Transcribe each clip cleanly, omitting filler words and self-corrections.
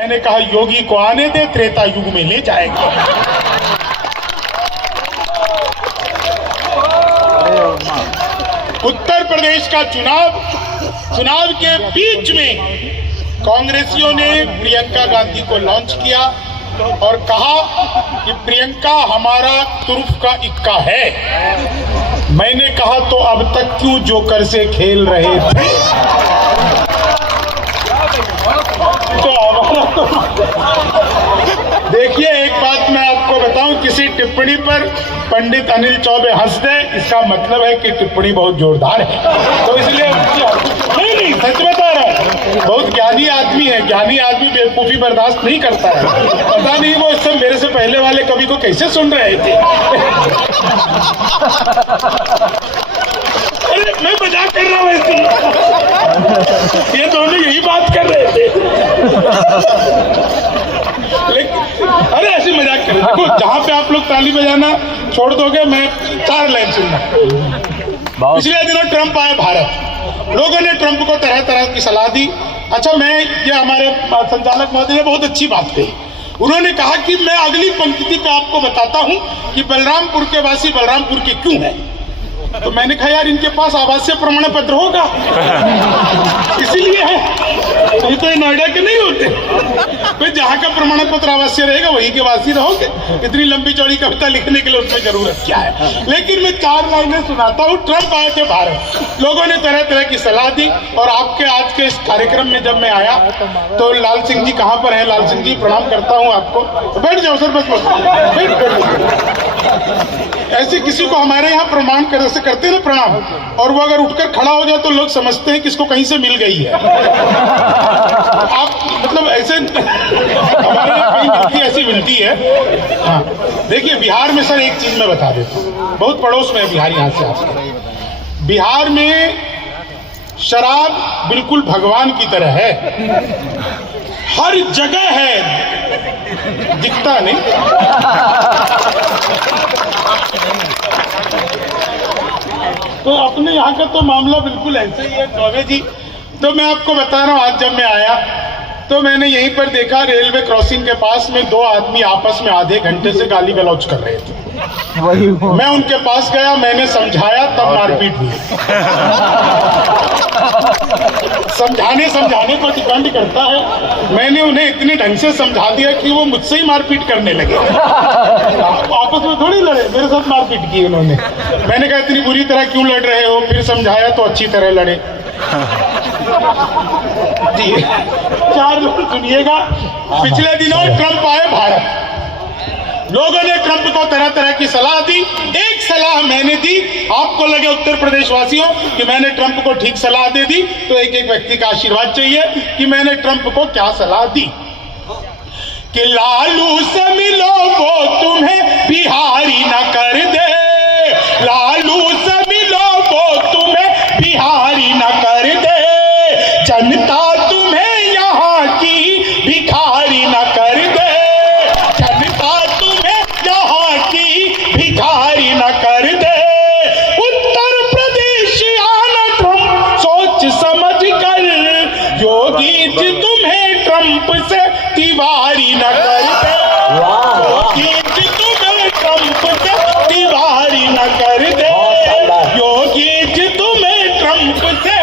मैंने कहा योगी को आने दे, त्रेता युग में ले जाएगा। उत्तर प्रदेश का चुनाव के बीच में कांग्रेसियों ने प्रियंका गांधी को लॉन्च किया और कहा कि प्रियंका हमारा तुरुफ का इक्का है। मैंने कहा तो अब तक क्यों जोकर से खेल रहे थे? तो देखिए, एक बात मैं आपको बताऊं, किसी टिप्पणी पर पंडित अनिल चौबे हंस दे, इसका मतलब है कि टिप्पणी बहुत जोरदार है। तो इसलिए नहीं, सच बता रहा है, बहुत ज्ञानी आदमी है। ज्ञानी आदमी बेवकूफी बर्दाश्त नहीं करता है। पता नहीं वो सब मेरे से पहले वाले कवि को कैसे सुन रहे थे। अरे मैं मजाक कर रहा हूँ, ये दोनों यही बात कर रहे थे। लेकिन अरे ऐसे मजाक कर रहे। देखो, जहाँ पे आप लोग ताली बजाना छोड़ दोगे, मैं 4 लाइन सुनना। पिछले दिनों ट्रंप आए भारत, लोगों ने ट्रंप को तरह तरह की सलाह दी। अच्छा, ये हमारे संचालक महोदय ने बहुत अच्छी बात कही। उन्होंने कहा कि मैं अगली पंक्ति पे आपको बताता हूं कि बलरामपुर के वासी बलरामपुर के क्यों हैं। तो मैंने कहा यार, इनके पास आवासीय प्रमाण पत्र होगा, इसीलिए है। ये तो नोएडा के नहीं होते। भाई जहाँ का प्रमाण पत्र आवासीय रहेगा वही के वासी रहोगे। इतनी लंबी चौड़ी कविता लिखने के लिए उसमें जरूरत क्या है। लेकिन मैं 4 लाइनें सुनाता हूँ। ट्रंप आए थे भारत, लोगों ने तरह तरह की सलाह दी। और आपके आज के इस कार्यक्रम में जब मैं आया तो लाल सिंह जी कहाँ पर है? लाल सिंह जी, प्रणाम करता हूँ आपको। बैठ जाओ सर, बस ऐसे किसी को हमारे यहाँ प्रमाण करते हैं ना, प्रणाम, और वो अगर उठकर खड़ा हो जाए तो लोग समझते हैं कि इसको कहीं से मिल गई है। आप मतलब ऐसे हमारे यहाँ कहीं मिलती, ऐसी मिलती है। हाँ, देखिए बिहार में सर एक चीज मैं बता देता हूँ, बहुत पड़ोस में है बिहार यहाँ से आपके। बिहार में शराब बिल्कुल भगवान की तरह है, हर जगह है, दिखता नहीं। तो अपने यहाँ का तो मामला बिल्कुल ऐसे ही है चौबे जी। तो मैं आपको बता रहा हूँ, आज जब मैं आया तो मैंने यहीं पर देखा, रेलवे क्रॉसिंग के पास में 2 आदमी आपस में आधे घंटे से गाली गलौज कर रहे थे। मैं उनके पास गया, मैंने समझाया, तब मारपीट हुई। समझाने पर डिपेंड करता है। मैंने उन्हें इतने ढंग से समझा दिया कि वो मुझसे ही मारपीट करने लगे। आपस में थोड़ी लड़े, मेरे साथ मारपीट की उन्होंने। मैंने कहा इतनी बुरी तरह क्यों लड़ रहे हो? फिर समझाया तो अच्छी तरह लड़े। जी 4 लोग सुनिएगा। पिछले दिनों ट्रंप आए भारत, लोगों ने ट्रंप को तरह तरह की सलाह दी। एक सलाह मैंने दी, आपको लगे उत्तर प्रदेश वासियों कि मैंने ट्रंप को ठीक सलाह दे दी, तो एक एक व्यक्ति का आशीर्वाद चाहिए कि मैंने ट्रंप को क्या सलाह दी। कि लालू से मिलो वो तुम्हें बिहारी न कर दे, लालू से मिलो वो तुम्हें बिहारी न कर दे, जनता तुम्हें यहाँ की भिखारी न कर दे, जनता तुम्हें यहाँ की भिखारी न कर दे। उत्तर प्रदेश आना तुम सोच समझ कर, योगी जी तुम्हें ट्रंप से तिवारी न कर दे, योगी जी तुम्हें ट्रंप से तिवारी न कर दे, योगी जी तुम्हें ट्रंप से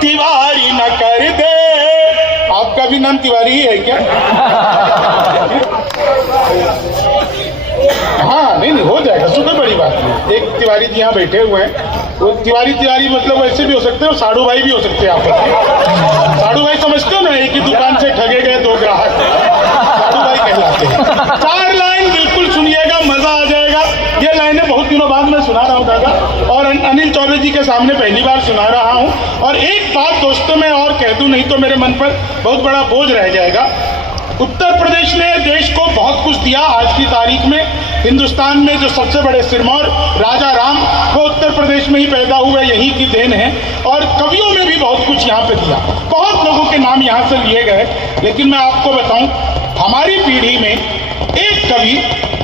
तिवारी न कर दे। आपका भी नाम तिवारी ही है क्या? हाँ, नहीं हो जाएगा, सुबह बड़ी बात नहीं। एक तिवारी जी यहाँ बैठे हुए हैं, वो तिवारी मतलब वैसे भी हो सकते हैं, साड़ू भाई भी हो सकते हैं। आप साड़ू भाई समझते हो ना, एक ही दुकान से ठगे गए 2 ग्राहक, साड़ू भाई कहलाते हैं। 4 लाइन बिल्कुल सुनिएगा, मजा आ जाएगा। ये लाइनें बहुत दिनों बाद मैं सुना रहा हूँ दादा, और अनिल चौबे जी के सामने पहली बार सुना रहा हूँ। और एक बात दोस्तों मैं और कह दूं, नहीं तो मेरे मन पर बहुत बड़ा बोझ रह जाएगा। उत्तर प्रदेश ने देश को बहुत कुछ दिया। आज की तारीख में हिंदुस्तान में जो सबसे बड़े सिरमौर राजा राम, वो उत्तर प्रदेश में ही पैदा हुए, यहीं की देन है। और कवियों में भी बहुत कुछ यहाँ पे दिया, बहुत लोगों के नाम यहाँ से लिए गए। लेकिन मैं आपको बताऊं, हमारी पीढ़ी में एक कवि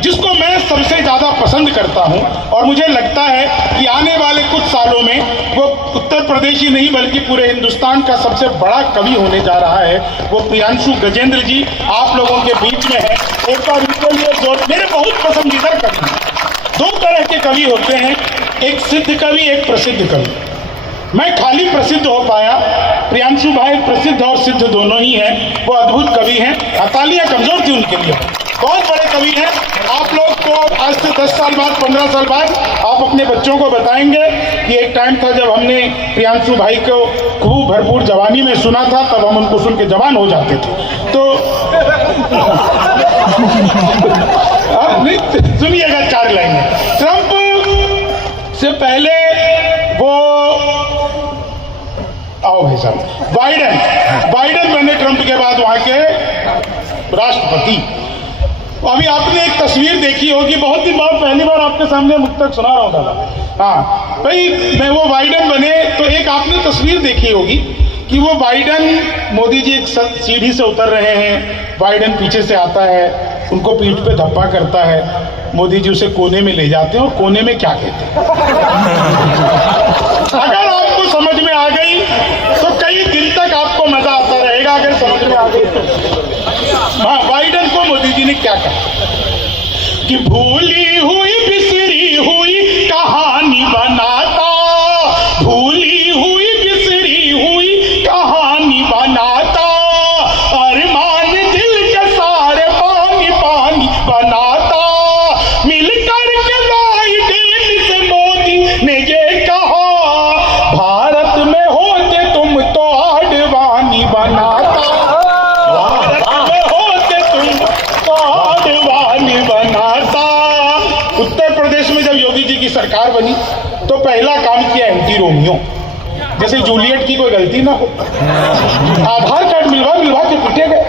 जिसको मैं सबसे ज्यादा पसंद करता हूं और मुझे लगता है कि आने वाले कुछ सालों में वो उत्तर प्रदेश ही नहीं बल्कि पूरे हिंदुस्तान का सबसे बड़ा कवि होने जा रहा है, वो प्रियांशु गजेंद्र जी आप लोगों के बीच में है। एक बार उनके लिए जोर। मेरे बहुत पसंदीदा कवि, दो तरह के कवि होते हैं, एक सिद्ध कवि, एक प्रसिद्ध कवि। मैं खाली प्रसिद्ध हो पाया, प्रियांशु भाई प्रसिद्ध और सिद्ध दोनों ही हैं, वो अद्भुत कवि हैं। तालियां कमजोर थी उनके लिए, बहुत बड़े कवि हैं। आप लोग को आज से 10 साल बाद, 15 साल बाद आप अपने बच्चों को बताएंगे कि एक टाइम था जब हमने प्रियांशु भाई को खूब भरपूर जवानी में सुना था, तब हम उनको सुन के जवान हो जाते थे। तो आप नहीं सुनिएगा 4 लाइनें। ट्रंप से पहले वो आओ भाई साहब, बाइडेन बने ट्रंप के बाद वहां के राष्ट्रपति। अभी आपने एक तस्वीर देखी होगी, बहुत ही बार पहली बार आपके सामने मुक्तक सुना रहा हूं दादा। हाँ भाई, मैं वो बाइडेन बने तो एक आपने तस्वीर देखी होगी कि वो बाइडेन, मोदी जी एक सीढ़ी से उतर रहे हैं, बाइडेन पीछे से आता है, उनको पीठ पे धप्पा करता है, मोदी जी उसे कोने में ले जाते हैं और कोने में क्या कहते हैं। अगर आपको समझ में आ गई तो कई दिन तक आपको मजा आता रहेगा, अगर समझ में आ गई तो। हाँ, बाइडेन को मोदी जी ने क्या कहा कि भूली हुई बिसरी हुई कहानी बनाता, भूली हुई बिसरी हुई कहानी बनाता, अरमान दिल के सारे पानी पानी बनाता, मिलकर के बाइडेन से मोदी ने ये कहा, भारत में होते तुम तो आडवाणी बनाता, भारत में होते तुम तो आडवाणी बनाता। उत्तर प्रदेश में जब योगी जी की सरकार बनी तो पहला काम किया एंटी रोमियो, जैसे जूलियट की कोई गलती ना हो, आधार कार्ड मिलवा के पीटे गए।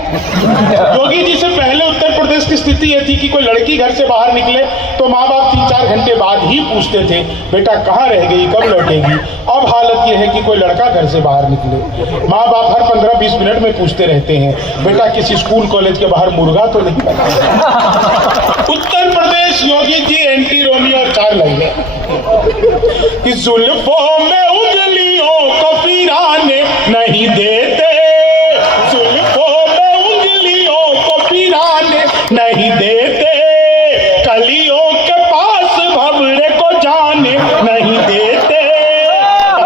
योगी जी से पहले उत्तर प्रदेश की स्थिति यह थी कि कोई लड़की घर से बाहर निकले तो माँ बाप 3-4 घंटे बाद ही पूछते थे बेटा कहाँ रह गई, कब लौटेगी। अब हालत यह है कि कोई लड़का घर से बाहर निकले, माँ बाप हर 15-20 मिनट में पूछते रहते हैं बेटा किसी स्कूल कॉलेज के बाहर मुर्गा तो नहीं बना। उत्तर प्रदेश योगी जी एंटी रोमियो 4 लाइनें कि जुल्फों में उंगलियों को पिराने नहीं देते, जुल्फों में उंगलियों को पिराने नहीं देते, कलियों के पास भंवरे को जाने नहीं देते,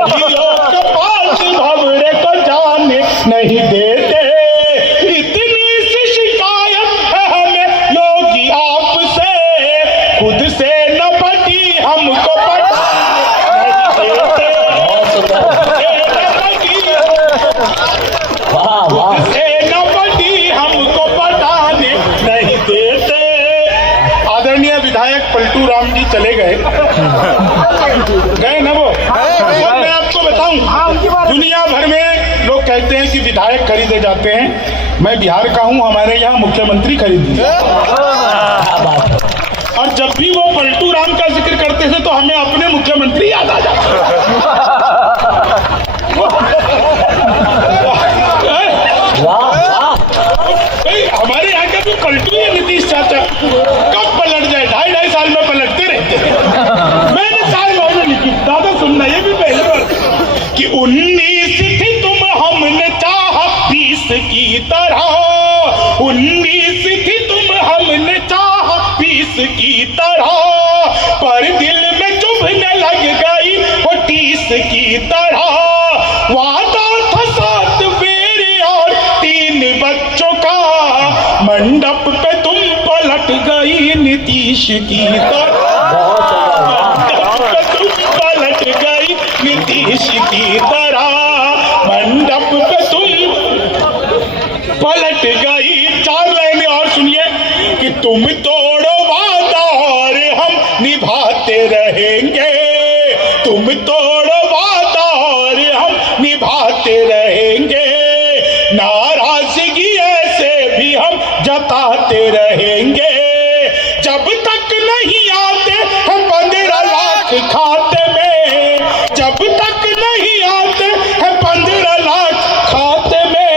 कलियों के पास भंवरे को जाने नहीं देते। इतनी सी शिकायत है हमें योगी आपसे, खुद से न पटी हमको पटाने नहीं देते, खुद से न पटी हमको पटाने नहीं देते। आदरणीय विधायक पलटू राम जी चले गए ना वो। मैं आपको बताऊं, दुनिया भर में लोग कहते हैं कि विधायक खरीदे जाते हैं, मैं बिहार का हूं, हमारे यहाँ मुख्यमंत्री खरीदे। और जब भी वो पलटू राम का जिक्र करते थे तो हमें अपने मुख्यमंत्री याद आ जाते। हमारे यहाँ का भी पलटू है नीतीश चाचा, कब पलट जाए, 2.5 साल में पलटते रहते हैं। मैंने 4 लाइनें लिखी, दादा सुनना, ये भी पहली बार कि 19 थी तुम हमने चाहा 20 की तरह, 19 थी तुम हमने चाहा 20 की तरह, पर दिल में चुभने लग गई वो 30 की तरह, वादा था 7 फेरे और 3 बच्चों का, मंडप पे तुम पलट गई नीतीश की तरह, मंडप पे तुम पलट गई नीतीश की तरह, मंडप पे तुम पलट गई। 4 लाइनें और सुनिए कि तुम तोड़ो वादा और हम निभाते रहेंगे, तुम तोड़ो वादा और हम निभाते रहेंगे, नाराजगी ऐसे भी हम जताते रहेंगे, जब तक नहीं आते हम 15 लाख खाते में, जब तक नहीं आते हैं 15 लाख खाते में,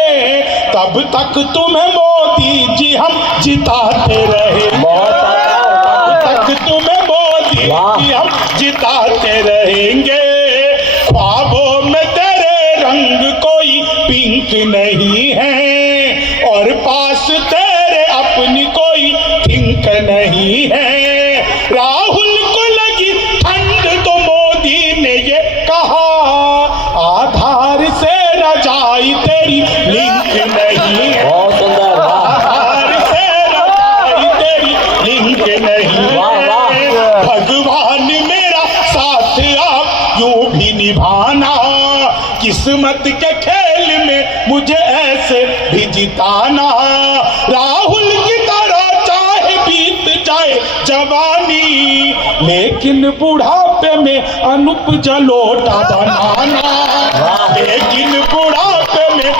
तब जब तक तुम्हें मोदी जी हम जिताते रहे, तब तक तुम्हें मोदी जी हम जिताते रहेंगे। ख्वाबों में तेरे रंग कोई पिंक नहीं है और पास तेरे अपनी कोई थिंक नहीं है। राहुल को लगी ठंड तो मोदी ने ये कहा, आधार से रजाई तेरी लिंक नहीं है, आधार से रजाई तेरी लिंक नहीं है। भगवान मेरा साथ आप यूं भी निभाना, किस्मत के खेल में मुझे ऐसे भी जिताना। राहुल की तरह चाहे बीत जाए जवानी, लेकिन बुढ़ापे में अनुप जलोटा बनाना, लेकिन बुढ़ापे में